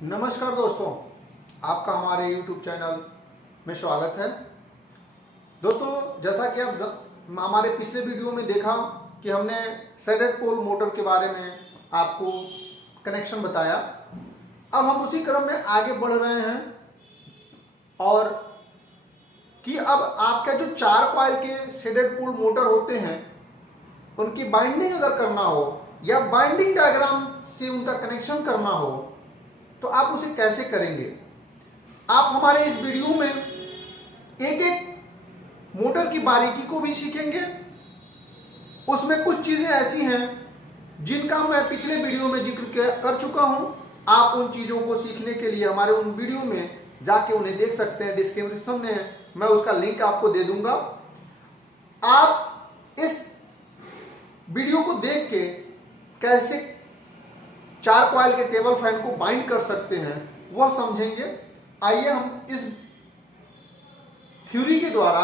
नमस्कार दोस्तों, आपका हमारे YouTube चैनल में स्वागत है। दोस्तों, जैसा कि आप हमारे पिछले वीडियो में देखा कि हमने शेडेड पोल मोटर के बारे में आपको कनेक्शन बताया। अब हम उसी क्रम में आगे बढ़ रहे हैं और कि अब आपका जो 4 कॉइल के शेडेड पोल मोटर होते हैं उनकी बाइंडिंग अगर करना हो या बाइंडिंग डायग्राम से उनका कनेक्शन करना हो तो आप उसे कैसे करेंगे। आप हमारे इस वीडियो में एक एक मोटर की बारीकी को भी सीखेंगे। उसमें कुछ चीजें ऐसी हैं जिनका मैं पिछले वीडियो में जिक्र कर चुका हूं। आप उन चीजों को सीखने के लिए हमारे उन वीडियो में जाके उन्हें देख सकते हैं। डिस्क्रिप्शन में मैं उसका लिंक आपको दे दूंगा। आप इस वीडियो को देख के कैसे 4 कॉइल के टेबल फैन को बाइंड कर सकते हैं वह समझेंगे। आइए हम इस थ्योरी के द्वारा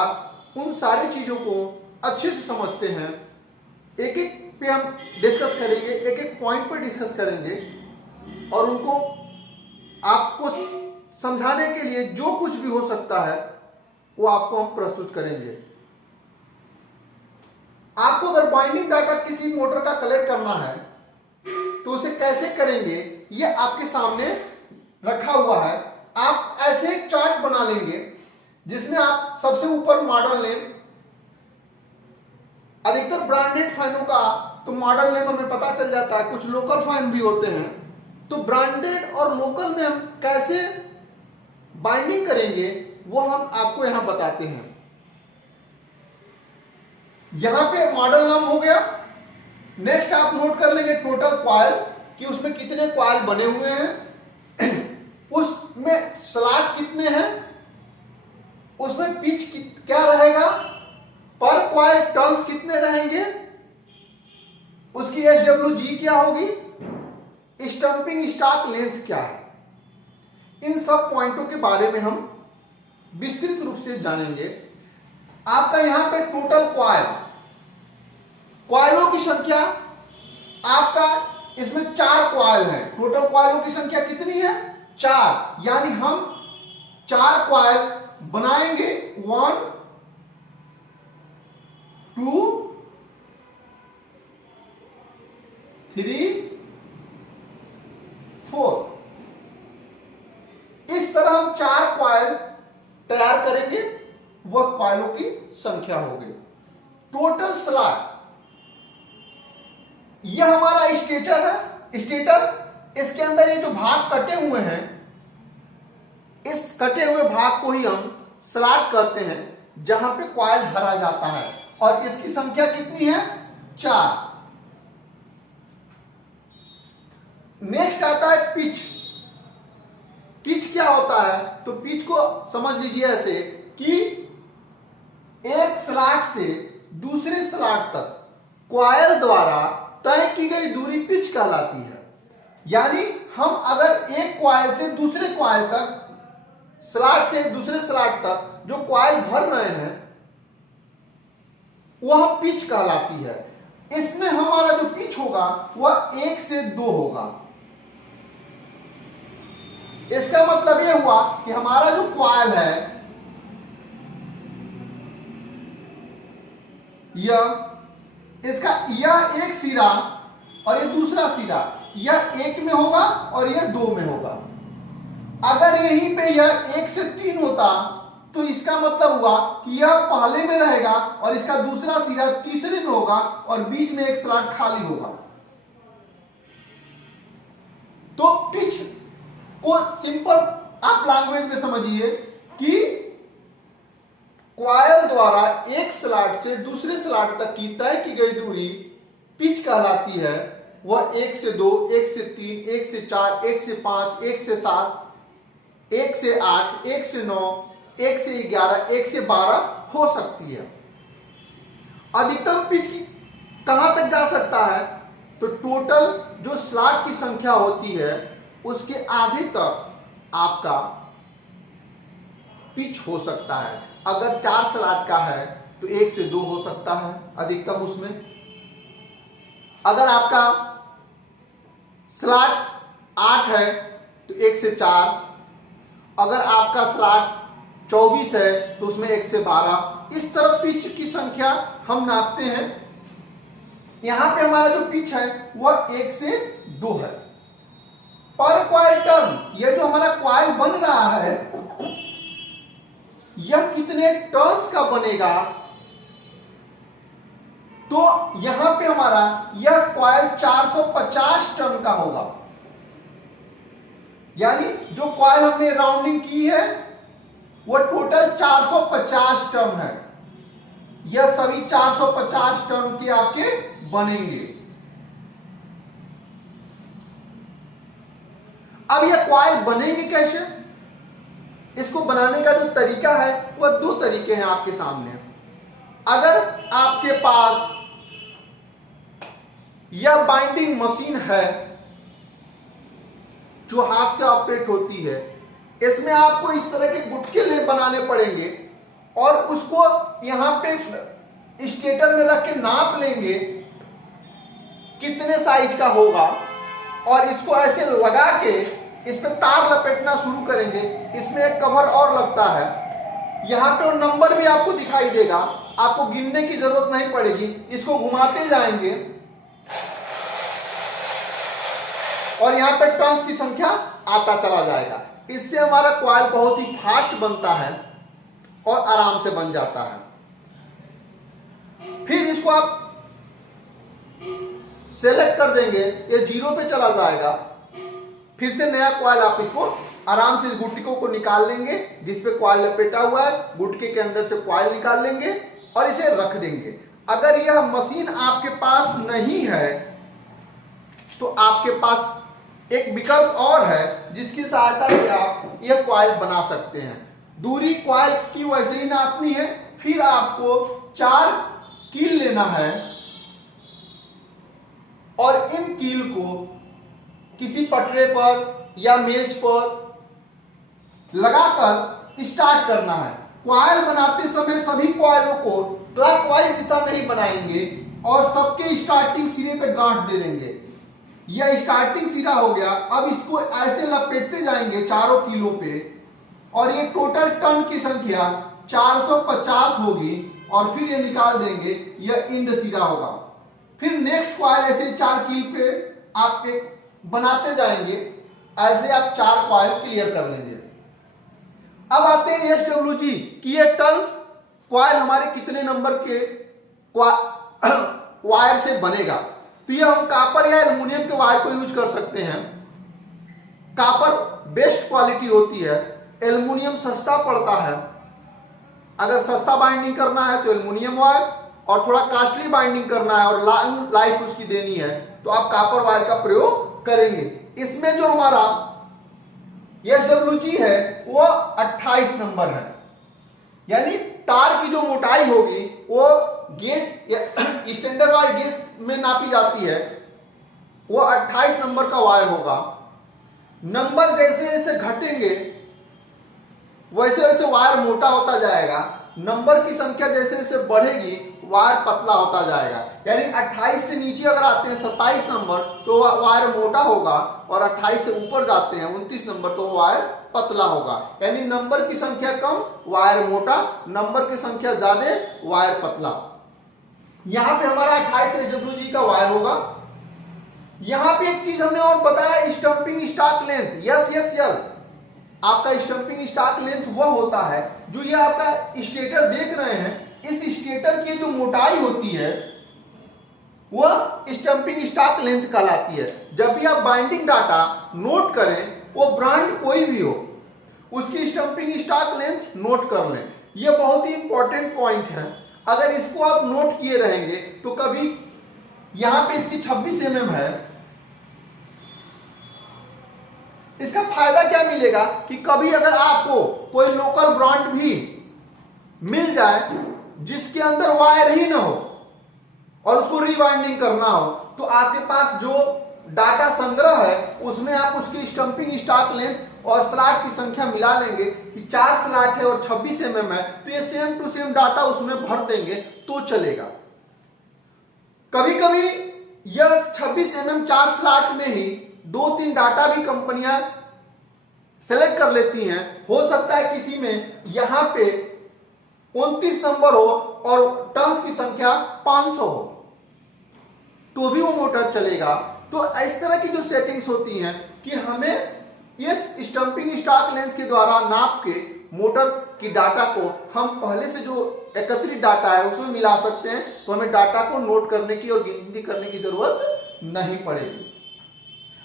उन सारी चीजों को अच्छे से समझते हैं। एक एक पे हम डिस्कस करेंगे, एक एक पॉइंट पर डिस्कस करेंगे और उनको आपको समझाने के लिए जो कुछ भी हो सकता है वो आपको हम प्रस्तुत करेंगे। आपको अगर बाइंडिंग डाटा किसी मोटर का कलेक्ट करना है तो उसे कैसे करेंगे ये आपके सामने रखा हुआ है। आप ऐसे एक चार्ट बना लेंगे जिसमें आप सबसे ऊपर मॉडल नेम, अधिकतर ब्रांडेड फैनों का तो मॉडल नेम हमें पता चल जाता है, कुछ लोकल फैन भी होते हैं। तो ब्रांडेड और लोकल में हम कैसे बाइंडिंग करेंगे वो हम आपको यहां बताते हैं। यहां पे मॉडल नाम हो गया। नेक्स्ट आप नोट कर लेंगे टोटल कॉइल कि उसमें कितने कॉइल बने हुए हैं, उसमें स्लॉट कितने हैं, उसमें पिच क्या रहेगा, पर कॉइल टर्न्स कितने रहेंगे, उसकी SWG क्या होगी, स्टंपिंग स्टॉक लेंथ क्या है। इन सब पॉइंटों के बारे में हम विस्तृत रूप से जानेंगे। आपका यहां पे टोटल कॉइलों की संख्या आपका इसमें 4 कॉइल है। टोटल कॉइलों की संख्या कितनी है? 4। यानी हम 4 कॉइल बनाएंगे। 1 2 3 4। इस तरह हम 4 कॉइल तैयार करेंगे। वह कॉइलों की संख्या होगी। टोटल स्लॉट, यह हमारा स्टेटर है। स्टेटर, इसके अंदर ये जो भाग कटे हुए हैं, इस कटे हुए भाग को ही हम स्लॉट कहते हैं जहां पे कॉइल भरा जाता है। और इसकी संख्या कितनी है? 4। नेक्स्ट आता है पिच। पिच क्या होता है? तो पिच को समझ लीजिए ऐसे कि एक स्लॉट से दूसरे स्लॉट तक कॉइल द्वारा तय की गई दूरी पिच कहलाती है। यानी हम अगर एक कॉइल से दूसरे कॉइल तक, स्लॉट से दूसरे स्लॉट तक जो कॉइल भर रहे हैं वह पिच कहलाती है। इसमें हमारा जो पिच होगा वह 1 से 2 होगा। इसका मतलब यह हुआ कि हमारा जो कॉइल है यह एक सिरा और ये दूसरा सिरा, यह 1 में होगा और यह 2 में होगा। अगर यहीं पे यह 1 से 3 होता तो इसका मतलब हुआ कि यह पहले में रहेगा और इसका दूसरा सिरा तीसरे में होगा और बीच में एक स्लॉट खाली होगा। तो पिच को सिंपल आप लैंग्वेज में समझिए कि कॉइल द्वारा एक स्लॉट से दूसरे स्लॉट तक की तय की गई दूरी पिच कहलाती है। वह 1 से 2, 1 से 3, 1 से 4, 1 से 5, 1 से 7, 1 से 8, 1 से 9, 1 से 11, 1 से 12 हो सकती है। अधिकतम पिच कहां तक जा सकता है? तो टोटल जो स्लॉट की संख्या होती है उसके आधे तक आपका पिच हो सकता है। अगर 4 स्लॉट का है तो 1 से 2 हो सकता है अधिकतम उसमें। अगर आपका स्लॉट 8 है तो 1 से 4, अगर आपका स्लॉट 24 है तो उसमें 1 से 12। इस तरह पिच की संख्या हम नापते हैं। यहां पे हमारा जो पिच है वह 1 से 2 है। पर कॉइल टर्न, यह जो हमारा कॉइल बन रहा है यह कितने टर्न्स का बनेगा, तो यहां पे हमारा यह कॉइल 450 टर्न का होगा। यानी जो कॉइल हमने राउंडिंग की है वो टोटल 450 टर्न है। यह सभी 450 टर्न के आपके बनेंगे। अब यह कॉइल बनेंगे कैसे? इसको बनाने का जो तरीका है वह 2 तरीके हैं आपके सामने। अगर आपके पास यह बाइंडिंग मशीन है जो हाथ से ऑपरेट होती है, इसमें आपको इस तरह के गुटके बनाने पड़ेंगे और उसको यहां पे स्टेटर में रख के नाप लेंगे कितने साइज का होगा, और इसको ऐसे लगा के इस पे तार लपेटना शुरू करेंगे। इसमें एक कवर और लगता है, यहां पे वो नंबर भी आपको दिखाई देगा, आपको गिनने की जरूरत नहीं पड़ेगी। इसको घुमाते जाएंगे और यहां पे टर्न्स की संख्या आता चला जाएगा। इससे हमारा कॉइल बहुत ही फास्ट बनता है और आराम से बन जाता है। फिर इसको आप सेलेक्ट कर देंगे, ये 0 पे चला जाएगा। फिर से नया कॉइल आप इसको आराम से इस गुटकों को निकाल लेंगे, जिस पे कॉइल लपेटा हुआ है, गुटके के अंदर से कॉइल निकाल लेंगे और इसे रख देंगे। अगर यह मशीन आपके पास नहीं है तो आपके पास एक विकल्प और है जिसकी सहायता से आप यह कॉइल बना सकते हैं। दूरी कॉइल की वैसे ही नापनी है। फिर आपको 4 कील लेना है और इन कील को किसी पटरे पर या मेज पर लगाकर स्टार्ट करना है। कॉइल बनाते समय सभी कॉइलों को क्लॉकवाइज दिशा में ही बनाएंगे और सबके स्टार्टिंग सिरे पे गांठ दे देंगे। यह स्टार्टिंग सिरा हो गया। अब इसको ऐसे लपेटते जाएंगे चारों कीलों पे और ये टोटल टर्न की संख्या 450 होगी और फिर ये निकाल देंगे, यह इंड सिरा होगा। फिर नेक्स्ट कॉइल ऐसे 4 कील पे आप एक बनाते जाएंगे, ऐसे आप 4 कॉइल क्लियर कर लेंगे। अब आते हैं एसडब्ल्यूजी कि ये टर्न्स कॉइल हमारे कितने नंबर के वायर से बनेगा। तो ये हम कॉपर या एल्युमिनियम के वायर को यूज कर सकते हैं। कॉपर बेस्ट क्वालिटी होती है, एल्युमिनियम सस्ता पड़ता है। अगर सस्ता बाइंडिंग करना है तो एल्युमिनियम वायर, और थोड़ा कॉस्टली बाइंडिंग करना है और लॉन्ग लाइफ उसकी देनी है तो आप कॉपर वायर का प्रयोग करेंगे। इसमें जो हमारा एसडब्ल्यूजी है वो 28 नंबर है, यानी तार की जो मोटाई होगी वो गेज स्टैंडर्ड वायर गेज में नापी जाती है, वो 28 नंबर का वायर होगा। नंबर जैसे जैसे घटेंगे वैसे वैसे वायर मोटा होता जाएगा। नंबर की संख्या जैसे जैसे बढ़ेगी वायर पतला होता जाएगा। यानी 28 से नीचे अगर आते हैं 27 नंबर तो वायर मोटा होगा, और 28 से ऊपर जाते हैं 29 नंबर तो वायर पतला होगा। यानी नंबर की संख्या कम वायर मोटा, नंबर की संख्या ज्यादा वायर पतला। यहां पे हमारा 28 एसडब्ल्यूजी का वायर होगा। यहां पे एक चीज हमने और बताया, स्टंपिंग स्टॉक लेंथ, SSL। आपका स्टंपिंग स्टॉक लेंथ वह होता है जो ये आपका स्टेटर देख रहे हैं, इस स्टेटर की जो मोटाई होती है वह स्टंपिंग स्टॉक लेंथ कहलाती है। जब भी आप बाइंडिंग डाटा नोट करें, वो ब्रांड कोई भी हो, उसकी स्टंपिंग स्टॉक लेंथ नोट कर लें। यह बहुत ही इंपॉर्टेंट पॉइंट है। अगर इसको आप नोट किए रहेंगे तो कभी यहां पे इसकी 26 mm है, इसका फायदा क्या मिलेगा कि कभी अगर आपको कोई लोकल ब्रांड भी मिल जाए जिसके अंदर वायर ही ना हो और उसको रीबाइंडिंग करना हो, तो आपके पास जो डाटा संग्रह है उसमें आप उसकी स्टंपिंग स्टॉक लेंथ और स्लॉट की संख्या मिला लेंगे कि 4 स्लॉट है और 26 mm है, तो ये सेम टू सेम डाटा उसमें भर देंगे तो चलेगा। कभी कभी यह 26 mm 4 स्लॉट में ही 2-3 डाटा भी कंपनियां सेलेक्ट कर लेती हैं, हो सकता है किसी में यहां पे 29 नंबर हो और टर्न्स की संख्या 500 हो, तो भी वो मोटर चलेगा। तो इस तरह की जो सेटिंग्स होती हैं कि हमें इस स्टंपिंग स्टॉक लेंथ के द्वारा नाप के मोटर की डाटा को हम पहले से जो एकत्रित डाटा है उसमें मिला सकते हैं, तो हमें डाटा को नोट करने की और गिनती करने की जरूरत नहीं पड़ेगी।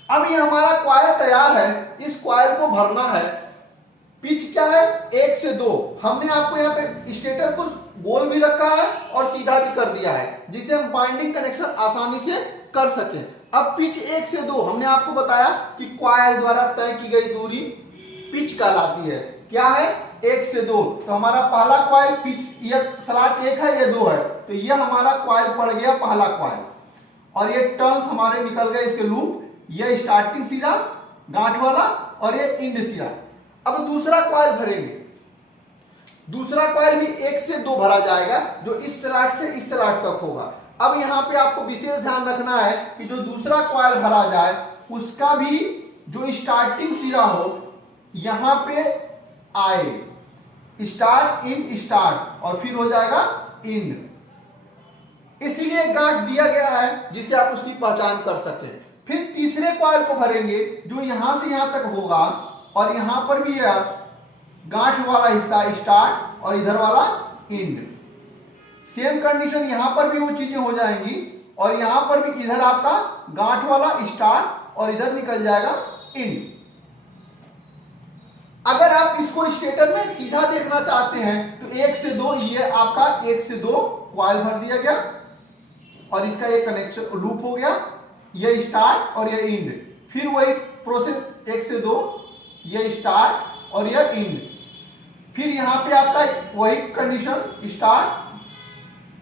अब ये हमारा क्वायल तैयार है, इस क्वायल को भरना है। पिच क्या है? 1 से 2। हमने आपको यहाँ पे स्टेटर को गोल भी रखा है और सीधा भी कर दिया है, जिसे हम बाइंडिंग कनेक्शन आसानी से कर सके। अब पिच 1 से 2 हमने आपको बताया कि क्वायल द्वारा तय की गई दूरी पिच कहलाती है। क्या है? 1 से 2। तो हमारा पहला क्वायल पिच, यह स्लॉट 1 है, यह 2 है, तो यह हमारा क्वायल पड़ गया पहला क्वायल। और ये टर्न्स हमारे निकल गए इसके लूप, यह स्टार्टिंग सिरा गांठ वाला और ये इंड सिरा। अब दूसरा क्वायल भरेंगे। दूसरा क्वायल भी 1 से 2 भरा जाएगा, जो इस स्लॉट से इस स्लॉट तक होगा। अब यहां पे आपको विशेष ध्यान रखना है कि जो दूसरा क्वायल भरा जाए उसका भी जो स्टार्टिंग सिरा हो यहां पे आए, स्टार्ट इन स्टार्ट और फिर हो जाएगा इंड। इसीलिए गांठ दिया गया है जिससे आप उसकी पहचान कर सके। फिर तीसरे क्वायल को भरेंगे जो यहां से यहां तक होगा और यहां पर भी है गांठ वाला हिस्सा स्टार्ट और इधर वाला इंड। सेम कंडीशन यहां पर भी वो चीजें हो जाएंगी और यहां पर भी इधर आपका गांठ वाला स्टार्ट और इधर निकल जाएगा इंड। अगर आप इसको स्टेटर में सीधा देखना चाहते हैं तो 1 से 2, ये आपका 1 से 2 क्वायल भर दिया गया और इसका एक कनेक्शन लूप हो गया, ये स्टार्ट और ये इंड। फिर वही प्रोसेस 1 से 2, ये स्टार्ट और ये इंड। फिर यहां पे आपका वही कंडीशन स्टार्ट,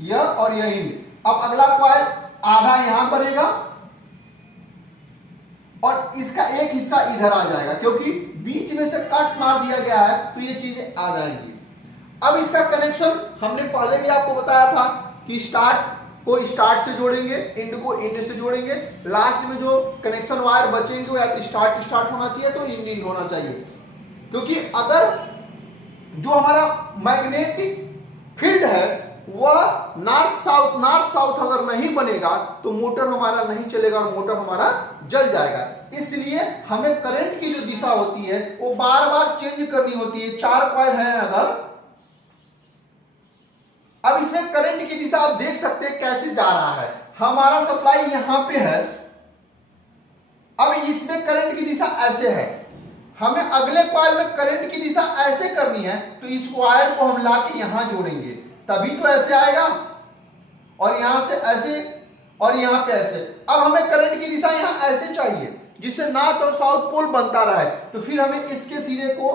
यह और यह इंड। अब अगला क्वायल आधा यहां भरेगा और इसका एक हिस्सा इधर आ जाएगा, क्योंकि बीच में से कट मार दिया गया है तो ये चीजें आ जाएंगी। अब इसका कनेक्शन हमने पहले भी आपको बताया था कि स्टार्ट को स्टार्ट से जोड़ेंगे, इंड को इंड से जोड़ेंगे। लास्ट में जो कनेक्शन वायर बचेंगे वो या तो स्टार्ट स्टार्ट होना चाहिए तो इंड इंड होना चाहिए, क्योंकि अगर जो हमारा मैग्नेटिक फील्ड है वह नॉर्थ साउथ अगर नहीं बनेगा तो मोटर हमारा नहीं चलेगा और मोटर हमारा जल जाएगा। इसलिए हमें करंट की जो दिशा होती है वो बार बार चेंज करनी होती है। 4 कॉइल है अगर, अब इसमें करंट की दिशा आप देख सकते हैं कैसे जा रहा है। हमारा सप्लाई यहां पे है, अब इसमें करंट की दिशा ऐसे है, हमें अगले कॉइल में करंट की दिशा ऐसे करनी है तो इस कॉइल को हम लाके यहां जोड़ेंगे, तभी तो ऐसे आएगा। और यहां से ऐसे और यहां पे ऐसे। अब हमें करंट की दिशा यहां ऐसे चाहिए जिससे नॉर्थ और साउथ पोल बनता रहे, तो फिर हमें इसके सिरे को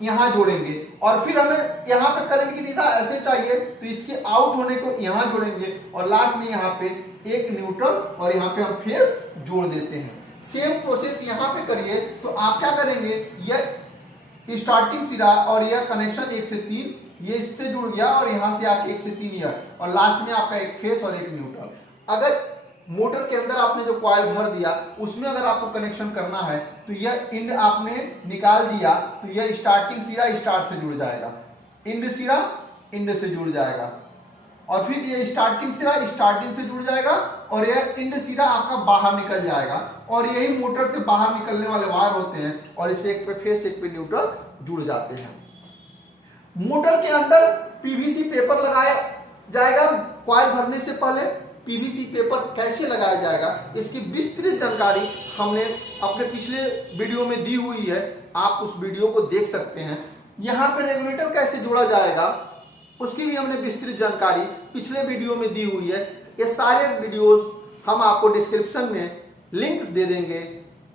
यहां जोड़ेंगे और फिर हमें यहां पे करंट की दिशा ऐसे चाहिए तो इसके आउट होने को यहां जोड़ेंगे और लास्ट में यहां पे एक न्यूट्रल और यहां पे हम फेज जोड़ देते हैं। सेम प्रोसेस यहां पे करिए तो आप क्या करेंगे, यह स्टार्टिंग सिरा और यह कनेक्शन 1 से 3 ये इससे जुड़ गया और यहां से आप 1 से 3 यह और लास्ट में आपका एक फेस और एक न्यूट्रल। अगर मोटर के अंदर आपने जो कॉइल भर दिया उसमें अगर आपको कनेक्शन करना है तो यह इंड आपने निकाल दिया तो यह स्टार्टिंग सिरा स्टार्ट से जुड़ जाएगा, इंड सिरा इंड से जुड़ जाएगा और फिर यह स्टार्टिंग सिरा स्टार्टिंग से जुड़ जाएगा और यह इंड सिरा आपका बाहर निकल जाएगा और यही मोटर से बाहर निकलने वाले वायर होते हैं और इसमें एक पे फेस एक पे न्यूट्रल जुड़ जाते हैं। मोटर के अंदर पीवीसी पेपर लगाया जाएगा। कॉइल भरने से पहले पीवीसी पेपर कैसे लगाया जाएगा इसकी विस्तृत जानकारी हमने अपने पिछले वीडियो में दी हुई है, आप उस वीडियो को देख सकते हैं। यहाँ पे रेगुलेटर कैसे जोड़ा जाएगा उसकी भी हमने विस्तृत जानकारी पिछले वीडियो में दी हुई है। ये सारे वीडियोस हम आपको डिस्क्रिप्शन में लिंक दे देंगे,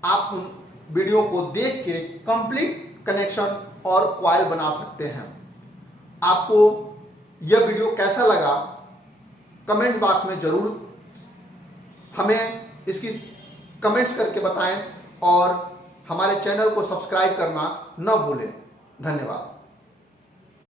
आप उन वीडियो को देख के कंप्लीट कनेक्शन और कॉइल बना सकते हैं। आपको यह वीडियो कैसा लगा कमेंट बॉक्स में जरूर हमें इसकी कमेंट्स करके बताएं और हमारे चैनल को सब्सक्राइब करना न भूलें। धन्यवाद।